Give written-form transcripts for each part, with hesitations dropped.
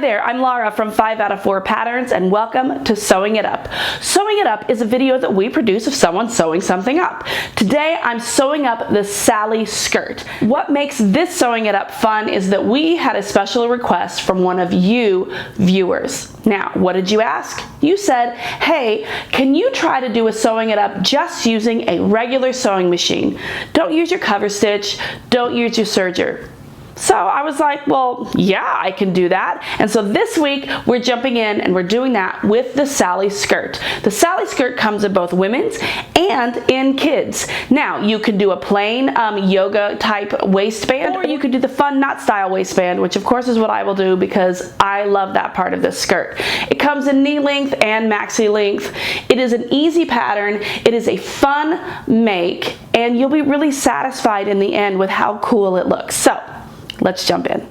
there, I'm Laura from 5 out of 4 Patterns, and welcome to Sewing It Up. Sewing It Up is a video that we produce of someone sewing something up. Today I'm sewing up the Sally skirt. What makes this Sewing It Up fun is that we had a special request from one of you viewers. Now, what did you ask? You said, hey, can you try to do a Sewing It Up just using a regular sewing machine? Don't use your cover stitch, don't use your serger. So I was like, well, yeah, I can do that. And so this week we're jumping in and we're doing that with the Sally skirt. The Sally skirt comes in both women's and in kids. Now you can do a plain yoga type waistband, or you could do the fun knot style waistband, which of course is what I will do because I love that part of this skirt. It comes in knee length and maxi length. It is an easy pattern. It is a fun make, and you'll be really satisfied in the end with how cool it looks. So let's jump in.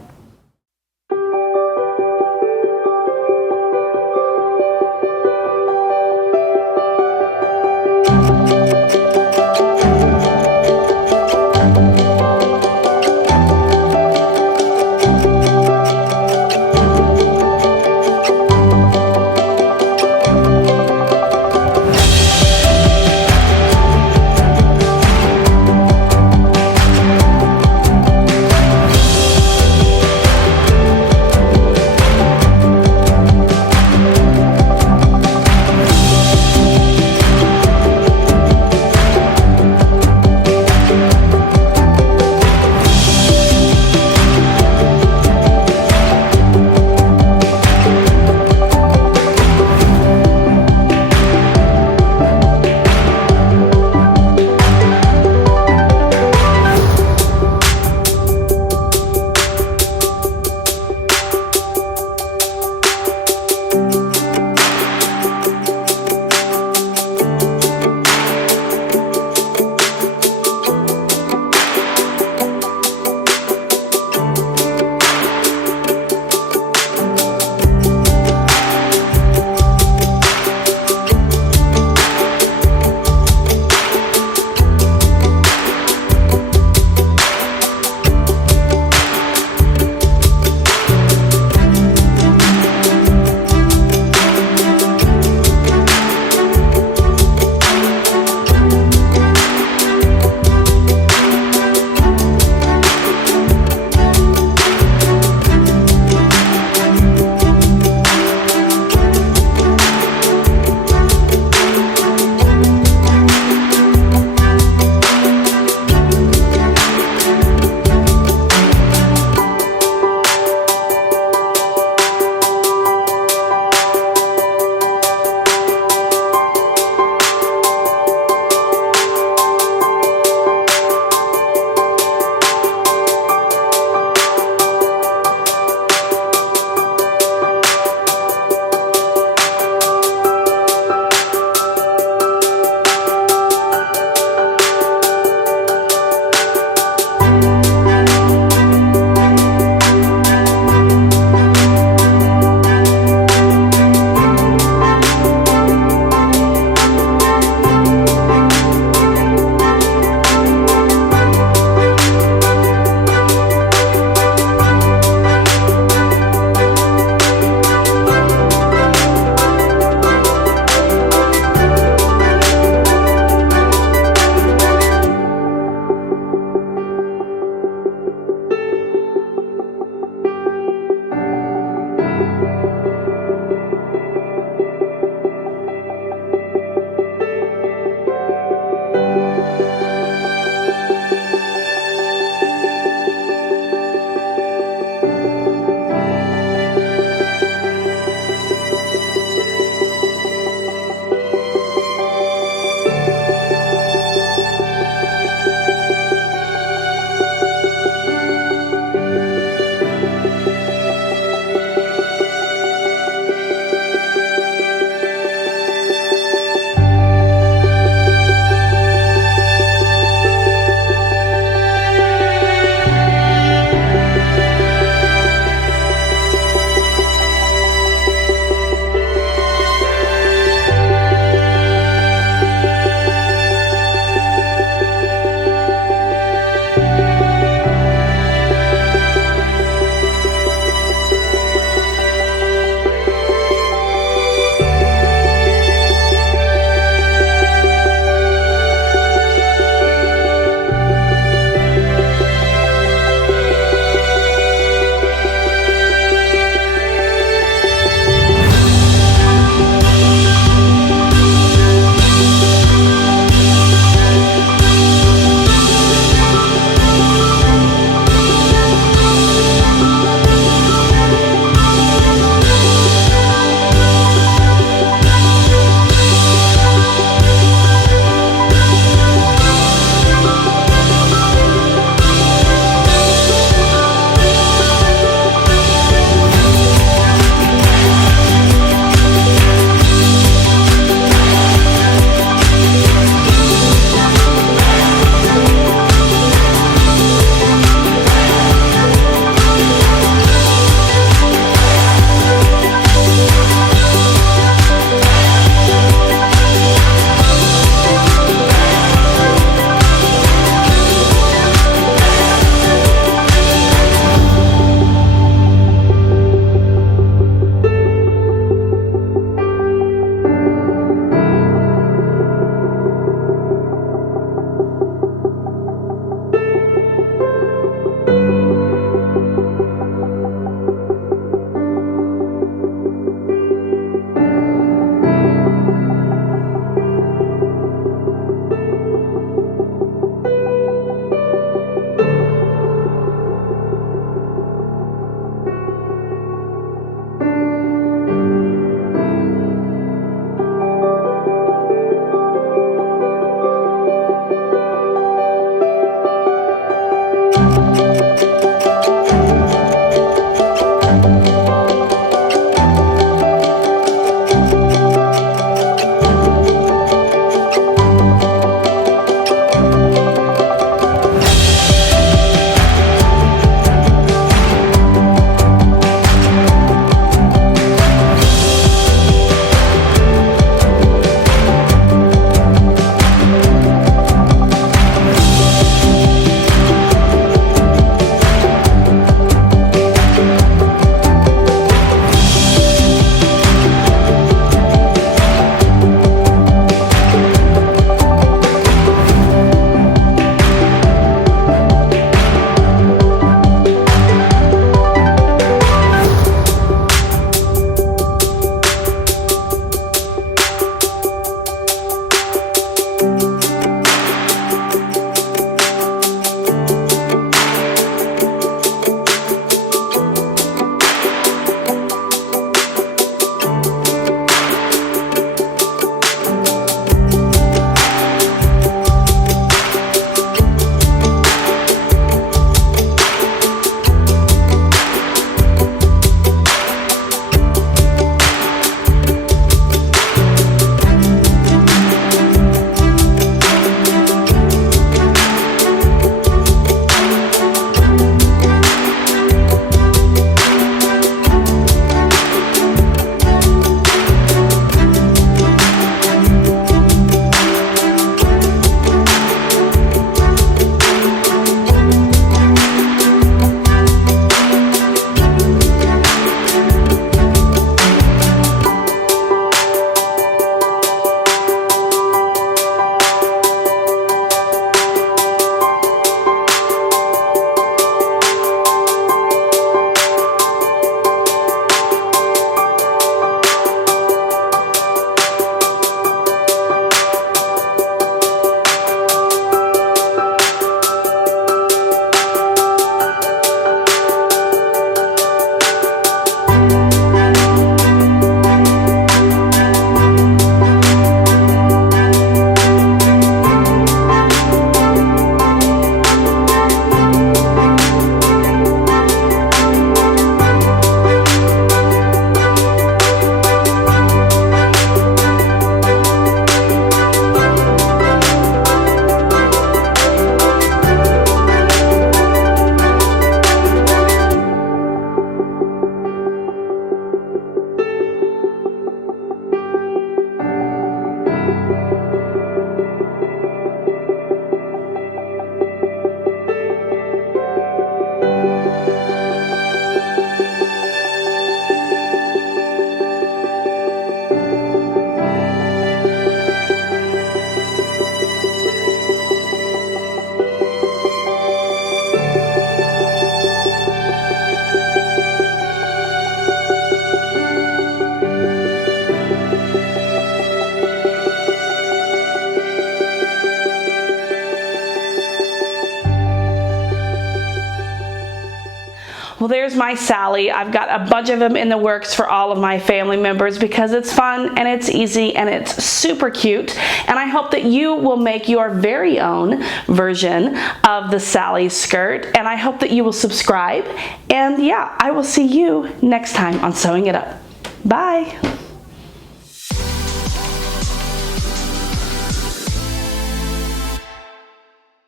Well, there's my Sally. I've got a bunch of them in the works for all of my family members because it's fun and it's easy and it's super cute. And I hope that you will make your very own version of the Sally skirt. And I hope that you will subscribe. And yeah, I will see you next time on Sewing It Up. Bye.